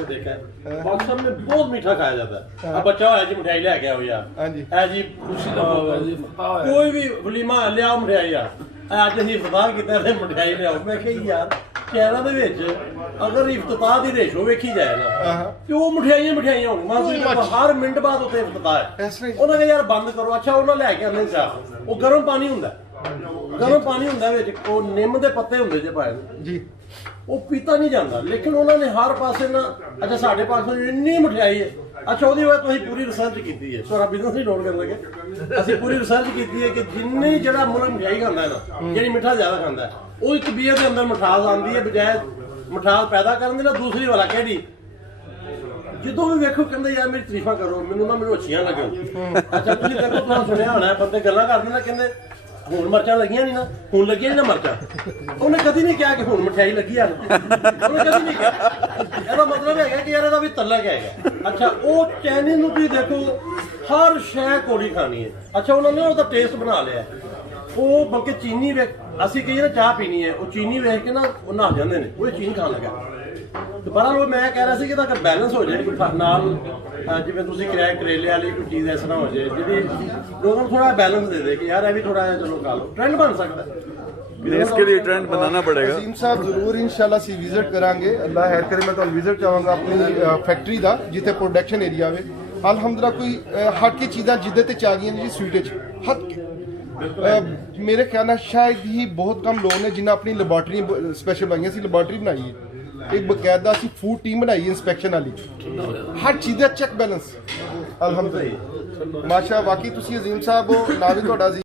के देखा है पाकिस्तान में बहुत मीठा खाया जाता है। अब बच्चा है जी मिठाई ले गया हो यार, है जी खुशी का कोई भी वलीमा लिया मिठाई यार, ਅੱਜ ਅਸੀਂ ਇਫਤਾਰ ਕੀਤਾ ਤੇ ਮਠਿਆਈ ਲਿਆਓ। ਮੈਂ ਕਿਹਾ ਯਾਰ ਸ਼ਹਿਰਾਂ ਦੇ ਵਿੱਚ ਅਗਰ ਇਫਤਾਰ ਦੀ ਰੇਸ਼ੋ ਵੇਖੀ ਜਾਏ ਨਾ ਤੇ ਉਹ ਮਠਿਆਈਆਂ ਹੋਣ ਹਰ ਮਿੰਟ ਬਾਅਦ ਉੱਥੇ ਇਫਤਾਰ ਹੈ। ਉਹਨਾਂ ਨੇ ਯਾਰ ਬੰਦ ਕਰੋ। ਅੱਛਾ ਉਹਨਾਂ ਲੈ ਕੇ ਆਉਂਦੇ ਚਾਹ, ਉਹ ਗਰਮ ਪਾਣੀ ਹੁੰਦਾ, ਵਿੱਚ ਉਹ ਨਿੰਮ ਦੇ ਪੱਤੇ ਹੁੰਦੇ ਜੇ ਪਾਏ ਜੀ, ਉਹ ਪੀਤਾ ਨਹੀਂ ਜਾਂਦਾ। ਲੇਕਿਨ ਉਹਨਾਂ ਨੇ ਹਰ ਪਾਸੇ ਨਾ ਅੱਛਾ ਸਾਡੇ ਪਾਸੇ ਇੰਨੀ ਮਠਿਆਈ ਹੈ। ਅੱਛਾ ਉਹਦੀ ਵਜ੍ਹਾ ਤੁਸੀਂ ਪੂਰੀ ਰਿਸਰਚ ਕੀਤੀ ਹੈ, ਤੁਹਾਡਾ ਬਿਜ਼ਨਸ ਨਹੀਂ ਨੋਟ ਕਰ ਲਗੇ। ਅਸੀਂ ਪੂਰੀ ਰਿਸਰਚ ਕੀਤੀ ਹੈ ਕਿ ਜਿੰਨੀ ਜਿਹੜਾ ਮੁੰਡਾ ਮਠਿਆਈ ਖਾਂਦਾ ਹੈ ਨਾ, ਜਿਹੜੀ ਮਿੱਠਾ ਜ਼ਿਆਦਾ ਖਾਂਦਾ ਹੈ, ਉਹਦੀ ਤਬੀਅਤ ਦੇ ਅੰਦਰ ਮਿਠਾਸ ਆਉਂਦੀ ਹੈ, ਬਜਾਏ ਮਿਠਾਸ ਪੈਦਾ ਕਰਨ ਦੀ ਨਾ ਦੂਸਰੀ ਵਾਲਾ ਕਿਹੜੀ ਜਦੋਂ ਵੀ ਵੇਖੋ ਕਹਿੰਦੇ ਯਾਰ ਮੇਰੀ ਤਾਰੀਫਾਂ ਕਰੋ, ਮੈਨੂੰ ਅੱਛੀਆਂ ਲੱਗਣ। ਅੱਛਾ ਤੁਸੀਂ ਦੇਖੋ ਤੁਹਾਨੂੰ ਸੁਣਿਆ ਹੋਣਾ ਬੰਦੇ ਗੱਲਾਂ ਕਰਦੇ ਨਾ, ਕਹਿੰਦੇ ਹੁਣ ਮਿਰਚਾਂ ਲੱਗੀਆਂ ਨਹੀਂ ਨਾ, ਹੁਣ ਲੱਗੀਆਂ ਨਹੀਂ ਨਾ ਮਿਰਚਾਂ। ਉਹਨੇ ਕਦੀ ਨਹੀਂ ਕਿਹਾ ਕਿ ਹੁਣ ਮਠਿਆਈ ਲੱਗੀ ਆ, ਉਹਨੇ ਕਦੀ ਨਹੀਂ ਕਿਹਾ। ਇਹਦਾ ਮਤਲਬ ਹੈਗਾ ਕਿ ਯਾਰ ਇਹਦਾ ਵੀ ਤਲਕ ਹੈਗਾ। ਅੱਛਾ ਉਹ ਚਾਈਨੀਜ਼ ਨੂੰ ਤੁਸੀਂ ਦੇਖੋ ਹਰ ਸ਼ੈ ਕੋੜੀ ਖਾਣੀ ਹੈ। ਅੱਛਾ ਉਹਨਾਂ ਨੇ ਉਹਦਾ ਟੇਸਟ ਬਣਾ ਲਿਆ। ਉਹ ਬਲਕਿ ਚੀਨੀ ਵੇਖ, ਅਸੀਂ ਕਹੀਏ ਨਾ ਚਾਹ ਪੀਣੀ ਹੈ, ਉਹ ਚੀਨੀ ਵੇਖ ਕੇ ਨਾ ਉਹ ਨਹਾ ਜਾਂਦੇ ਨੇ, ਉਹ ਚੀਨੀ ਖਾਣ ਲੱਗਾ। ਤੇ ਬਹਰਾਲ ਮੈਂ ਕਹਿ ਰਿਹਾ ਸੀ ਕਿ ਇਹਦਾ ਬੈਲੈਂਸ ਹੋ ਜਾਏ ਨਾਲ, ਜਿਵੇਂ ਤੁਸੀਂ ਕਰੇਲੇ ਵਾਲੀ ਕੋਈ ਚੀਜ਼ ਇਸ ਤਰ੍ਹਾਂ ਹੋ ਜਾਏ ਜਿਹੜੀ ਲੋਕਾਂ ਨੂੰ ਥੋੜਾ बैलेंस दे दे कि यार ये भी थोड़ा चलो खा लो, ट्रेंड बन सकता है। इसके लिए ट्रेंड बनाना पड़ेगा। अजीम साहब जरूर इंशाल्लाह सी विजिट करांगे, अल्लाह खैर करे। मैं तो विजिट चाहांगा अपनी फैक्ट्री दा जिथे प्रोडक्शन एरिया वे अलहमदुलिल्लाह कोई हट की चीज़ां जिदे ते आ गई जी स्वीट च हट के। मेरे ख्याल नाल शायद ही बहुत कम लोग ने जिन्हें अपनी लैबोरेटरी स्पैशल बनाई सी, लैबोरेटरी बनाई है, एक बकायदा सी फूड टीम बनाई है इंस्पैक्शन वाली, हर चीज़ दा चेक बैलेंस अलहमदुलिल्लाह माशा। बाकी तुसी अजीम साहब हो ना भी तुहाडा